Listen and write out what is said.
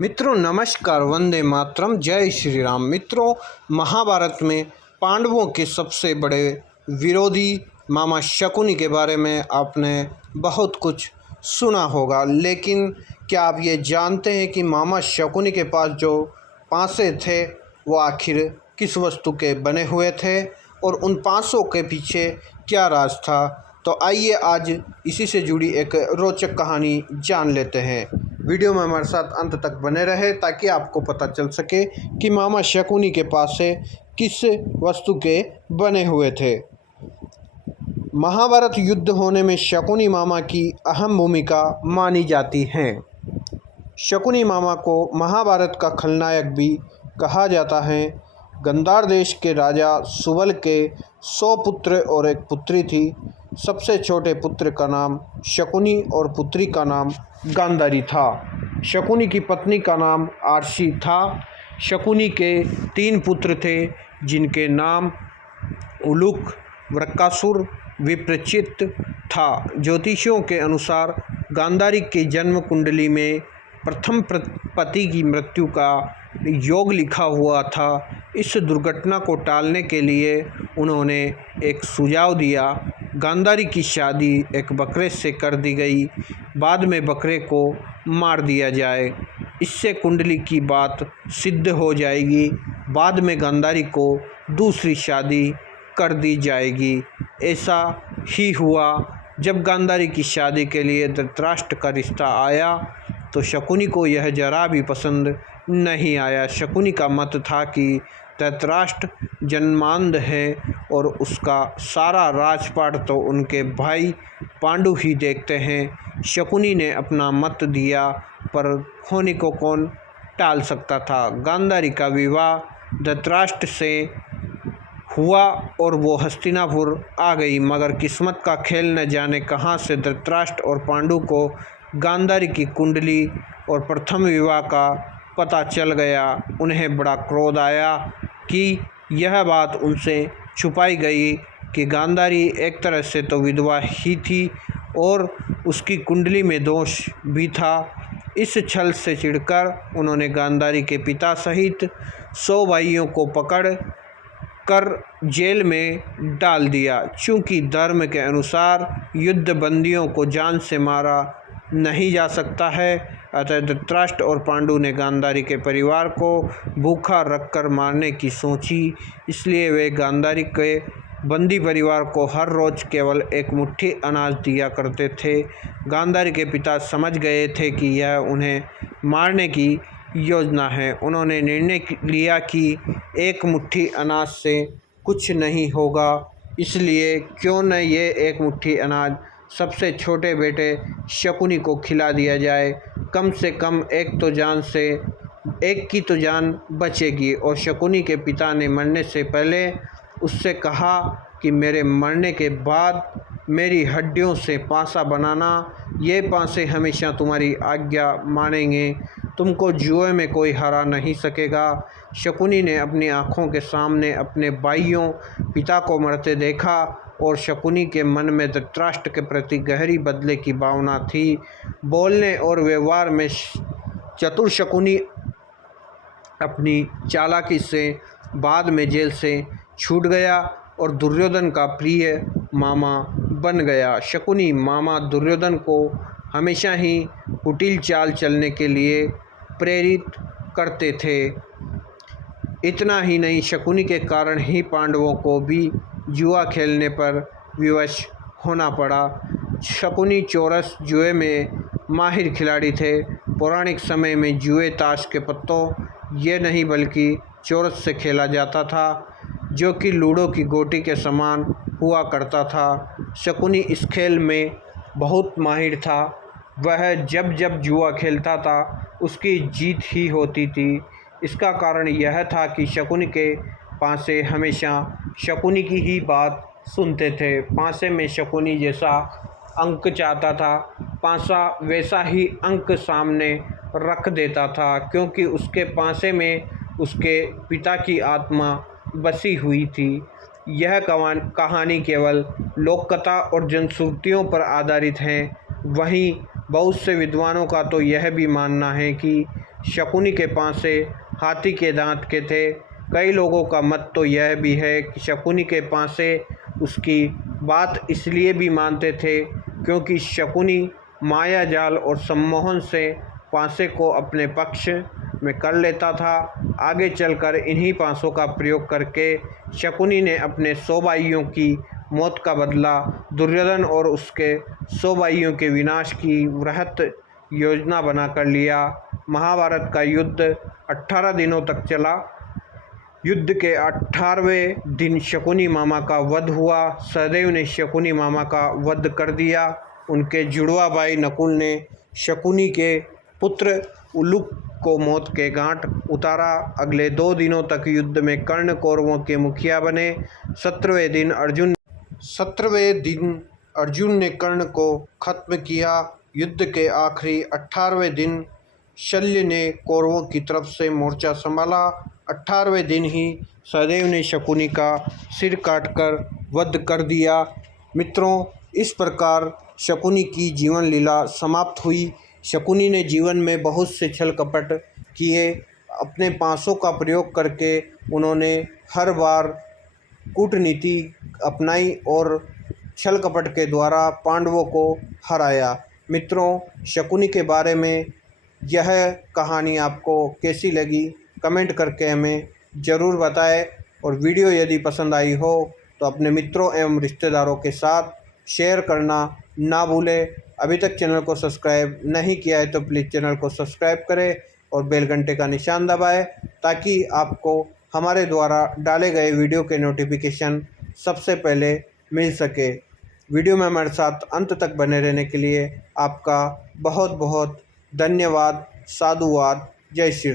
मित्रों नमस्कार, वंदे मातरम, जय श्री राम। मित्रों, महाभारत में पांडवों के सबसे बड़े विरोधी मामा शकुनी के बारे में आपने बहुत कुछ सुना होगा, लेकिन क्या आप ये जानते हैं कि मामा शकुनी के पास जो पासे थे वो आखिर किस वस्तु के बने हुए थे और उन पासों के पीछे क्या राज था? तो आइए आज इसी से जुड़ी एक रोचक कहानी जान लेते हैं। वीडियो में हमारे साथ अंत तक बने रहे ताकि आपको पता चल सके कि मामा शकुनी के पासे किस वस्तु के बने हुए थे। महाभारत युद्ध होने में शकुनी मामा की अहम भूमिका मानी जाती है। शकुनी मामा को महाभारत का खलनायक भी कहा जाता है। गांधार देश के राजा सुबल के 100 पुत्र और एक पुत्री थी। सबसे छोटे पुत्र का नाम शकुनी और पुत्री का नाम गांधारी था। शकुनी की पत्नी का नाम आरसी था। शकुनी के 3 पुत्र थे जिनके नाम उलूक, वृकासुर, विप्रचित था। ज्योतिषियों के अनुसार गांधारी के जन्म कुंडली में प्रथम पति की मृत्यु का योग लिखा हुआ था। इस दुर्घटना को टालने के लिए उन्होंने एक सुझाव दिया। गांधारी की शादी एक बकरे से कर दी गई, बाद में बकरे को मार दिया जाए। इससे कुंडली की बात सिद्ध हो जाएगी। बाद में गांधारी को दूसरी शादी कर दी जाएगी। ऐसा ही हुआ। जब गांधारी की शादी के लिए धृतराष्ट्र का रिश्ता आया तो शकुनी को यह जरा भी पसंद नहीं आया। शकुनी का मत था कि धृतराष्ट्र जन्मांध है और उसका सारा राजपाट तो उनके भाई पांडु ही देखते हैं। शकुनी ने अपना मत दिया, पर होने को कौन टाल सकता था। गांधारी का विवाह धृतराष्ट्र से हुआ और वो हस्तिनापुर आ गई, मगर किस्मत का खेल न जाने कहाँ से धृतराष्ट्र और पांडु को गांधारी की कुंडली और प्रथम विवाह का पता चल गया। उन्हें बड़ा क्रोध आया कि यह बात उनसे छुपाई गई कि गांधारी एक तरह से तो विधवा ही थी और उसकी कुंडली में दोष भी था। इस छल से चिढ़कर उन्होंने गांधारी के पिता सहित 100 भाइयों को पकड़ कर जेल में डाल दिया। चूँकि धर्म के अनुसार युद्ध बंदियों को जान से मारा नहीं जा सकता है, अतः धृतराष्ट्र और पांडु ने गांधारी के परिवार को भूखा रखकर मारने की सोची। इसलिए वे गांधारी के बंदी परिवार को हर रोज केवल एक मुट्ठी अनाज दिया करते थे। गांधारी के पिता समझ गए थे कि यह उन्हें मारने की योजना है। उन्होंने निर्णय लिया कि एक मुट्ठी अनाज से कुछ नहीं होगा, इसलिए क्यों न ये एक मुट्ठी अनाज सबसे छोटे बेटे शकुनी को खिला दिया जाए। कम से कम एक की तो जान बचेगी। और शकुनी के पिता ने मरने से पहले उससे कहा कि मेरे मरने के बाद मेरी हड्डियों से पासा बनाना। ये पासे हमेशा तुम्हारी आज्ञा मानेंगे। तुमको जुए में कोई हरा नहीं सकेगा। शकुनी ने अपनी आँखों के सामने अपने भाइयों पिता को मरते देखा और शकुनी के मन में धृतराष्ट्र के प्रति गहरी बदले की भावना थी। बोलने और व्यवहार में चतुर शकुनी अपनी चालाकी से बाद में जेल से छूट गया और दुर्योधन का प्रिय मामा बन गया। शकुनी मामा दुर्योधन को हमेशा ही कुटिल चाल चलने के लिए प्रेरित करते थे। इतना ही नहीं, शकुनी के कारण ही पांडवों को भी जुआ खेलने पर विवश होना पड़ा। शकुनी चौरस जुए में माहिर खिलाड़ी थे। पौराणिक समय में जुए ताश के पत्तों ये नहीं बल्कि चौरस से खेला जाता था, जो कि लूडो की गोटी के समान हुआ करता था। शकुनी इस खेल में बहुत माहिर था। वह जब जब जुआ खेलता था उसकी जीत ही होती थी। इसका कारण यह था कि शकुनी के पासे हमेशा शकुनी की ही बात सुनते थे। पासे में शकुनी जैसा अंक चाहता था, पासा वैसा ही अंक सामने रख देता था, क्योंकि उसके पासे में उसके पिता की आत्मा बसी हुई थी। यह कहानी केवल लोककथा और जनश्रुतियों पर आधारित है। वहीं बहुत से विद्वानों का तो यह भी मानना है कि शकुनी के पासे हाथी के दांत के थे। कई लोगों का मत तो यह भी है कि शकुनी के पासे उसकी बात इसलिए भी मानते थे क्योंकि शकुनी माया जाल और सम्मोहन से पासे को अपने पक्ष में कर लेता था। आगे चलकर इन्हीं पासों का प्रयोग करके शकुनी ने अपने 100 भाइयों की मौत का बदला दुर्योधन और उसके 100 भाइयों के विनाश की वृहत योजना बनाकर लिया। महाभारत का युद्ध 18 दिनों तक चला। युद्ध के 18वें दिन शकुनी मामा का वध हुआ। सहदेव ने शकुनी मामा का वध कर दिया। उनके जुड़वा भाई नकुल ने शकुनी के पुत्र उलूक को मौत के घाट उतारा। अगले 2 दिनों तक युद्ध में कर्ण कौरवों के मुखिया बने। 17वें दिन अर्जुन ने कर्ण को खत्म किया। युद्ध के आखिरी 18वें दिन शल्य ने कौरवों की तरफ से मोर्चा संभाला। 18वें दिन ही सहदेव ने शकुनी का सिर काटकर वध कर दिया। मित्रों, इस प्रकार शकुनी की जीवन लीला समाप्त हुई। शकुनी ने जीवन में बहुत से छल कपट किए। अपने पासों का प्रयोग करके उन्होंने हर बार कूटनीति अपनाई और छल कपट के द्वारा पांडवों को हराया। मित्रों, शकुनी के बारे में यह कहानी आपको कैसी लगी कमेंट करके हमें ज़रूर बताएं और वीडियो यदि पसंद आई हो तो अपने मित्रों एवं रिश्तेदारों के साथ शेयर करना ना भूलें। अभी तक चैनल को सब्सक्राइब नहीं किया है तो प्लीज़ चैनल को सब्सक्राइब करें और बेल घंटे का निशान दबाएं ताकि आपको हमारे द्वारा डाले गए वीडियो के नोटिफिकेशन सबसे पहले मिल सके। वीडियो में हमारे साथ अंत तक बने रहने के लिए आपका बहुत बहुत धन्यवाद। साधुवाद। जय श्री राम।